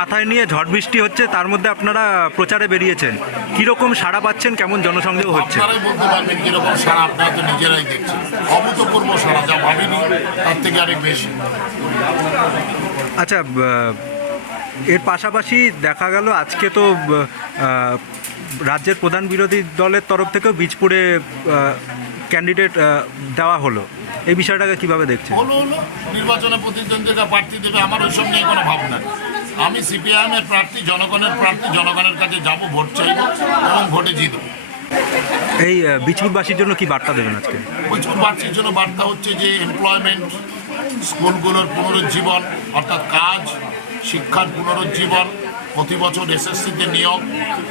মাথায় নিয়ে ঝড় বৃষ্টি হচ্ছে, তার মধ্যে আপনারা প্রচারে বেরিয়েছেন, কিরকম সাড়া পাচ্ছেন, কেমন জনসংযোগ হচ্ছে? আপনারাই বলতে পারবেন কিরকম সাড়া, আপনারা তো নিজেরাই দেখছেন। অভূতপূর্ব সাড়া, যা ভাবিনি তার থেকে আরেক বেশি। আচ্ছা, এর পাশাপাশি দেখা গেল আজকে তো রাজ্যের প্রধান বিরোধী দলের তরফ থেকেও বীজপুরে ক্যান্ডিডেট দেওয়া হলো, এই বিষয়টাকে কিভাবে দেখছেন? হলো নির্বাচনে প্রতিদ্বন্দ্বিতা প্রার্থী দেবে, আমার ওইসব নিয়ে কোনো ভাবনা নেই। আমি সিপিআইএমের প্রার্থী, জনগণের প্রার্থী, জনগণের কাছে যাব, ভোট চাইব এবং ভোটে জিতব। এই বীজপুরবাসীর জন্য কি বার্তা দেবেন আজকে? বীজপুরবাসীর জন্য বার্তা হচ্ছে যে এমপ্লয়মেন্ট, স্কুলগুলোর পুনরুজ্জীবন, অর্থাৎ কাজ, শিক্ষার পুনরুজ্জীবন, প্রতি বছর এসএসসিতে নিয়োগ,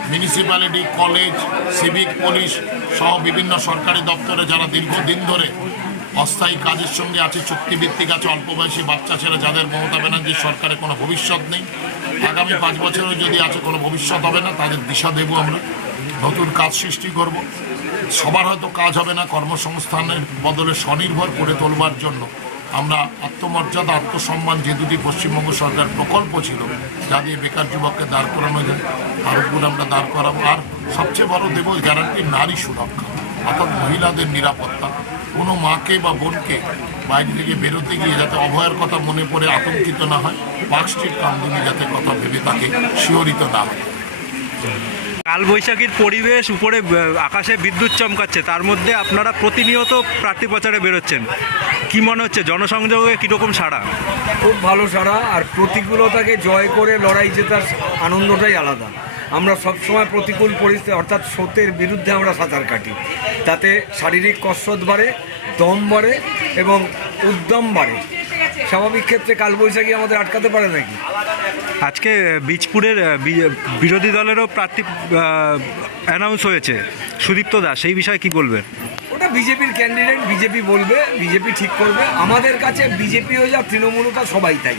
মিউনিসিপ্যালিটি, কলেজ, সিভিক, পুলিশ সহ বিভিন্ন সরকারি দপ্তরে যারা দীর্ঘদিন ধরে অস্থায়ী কাজের সঙ্গে আছে, চুক্তিভিত্তিক আছে, অল্প বয়সী বাচ্চা ছেলে যাদের মমতা ব্যানার্জির সরকারে কোনো ভবিষ্যৎ নেই, আগামী 5 বছরেও যদি আছে কোনো ভবিষ্যৎ হবে না, তাদের দিশা দেব আমরা, নতুন কাজ সৃষ্টি করব। সবার হয়তো কাজ হবে না, কর্মসংস্থানের বদলে স্বনির্ভর করে তোলবার জন্য আমরা আত্মমর্যাদা, আত্মসম্মান যে দুটি পশ্চিমবঙ্গ সরকার প্রকল্প ছিল, যা দিয়ে বেকার যুবককে দাঁড় করানো যায়, তার উপর আমরা দাঁড় করাবো। আর সবচেয়ে বড় দেব গ্যারান্টি নারী সুরক্ষা, অর্থাৎ মহিলাদের নিরাপত্তা। কোনো মাকে বা বোনকে বাইরে থেকে বেরোতে গিয়ে যাতে অভয়ের কথা মনে পড়ে আতঙ্কিত না হয়, পার্ক স্ট্রিট কামদুনি যাতে কথা ভেবে তাকে শিহরিত না হয়। কালবৈশাখীর পরিবেশ, উপরে আকাশে বিদ্যুৎ চমকাচ্ছে, তার মধ্যে আপনারা প্রতিনিয়ত প্রার্থী প্রচারে বেরোচ্ছেন, কি মনে হচ্ছে জনসংযোগে কীরকম সাড়া? খুব ভালো সাড়া। আর প্রতিকূলতাকে জয় করে লড়াই জেতার আনন্দটাই আলাদা। আমরা সবসময় প্রতিকূল পরিস্থিতি অর্থাৎ স্রোতের বিরুদ্ধে আমরা সাঁতার কাটি, তাতে শারীরিক কসরত বাড়ে, দম বাড়ে এবং উদ্যম বাড়ে। স্বাভাবিক ক্ষেত্রে কালবৈশাখী আমাদের আটকাতে পারে নাকি? আজকে বীজপুরের বিরোধী দলেরও প্রার্থী অ্যানাউন্স হয়েছে, সুদীপ্ত দাস, সেই বিষয়ে কি বলবেন? ওটা বিজেপির ক্যান্ডিডেট, বিজেপি বলবে, বিজেপি ঠিক করবে। আমাদের কাছে বিজেপিও যা, তৃণমূলও তা, সবাই তাই।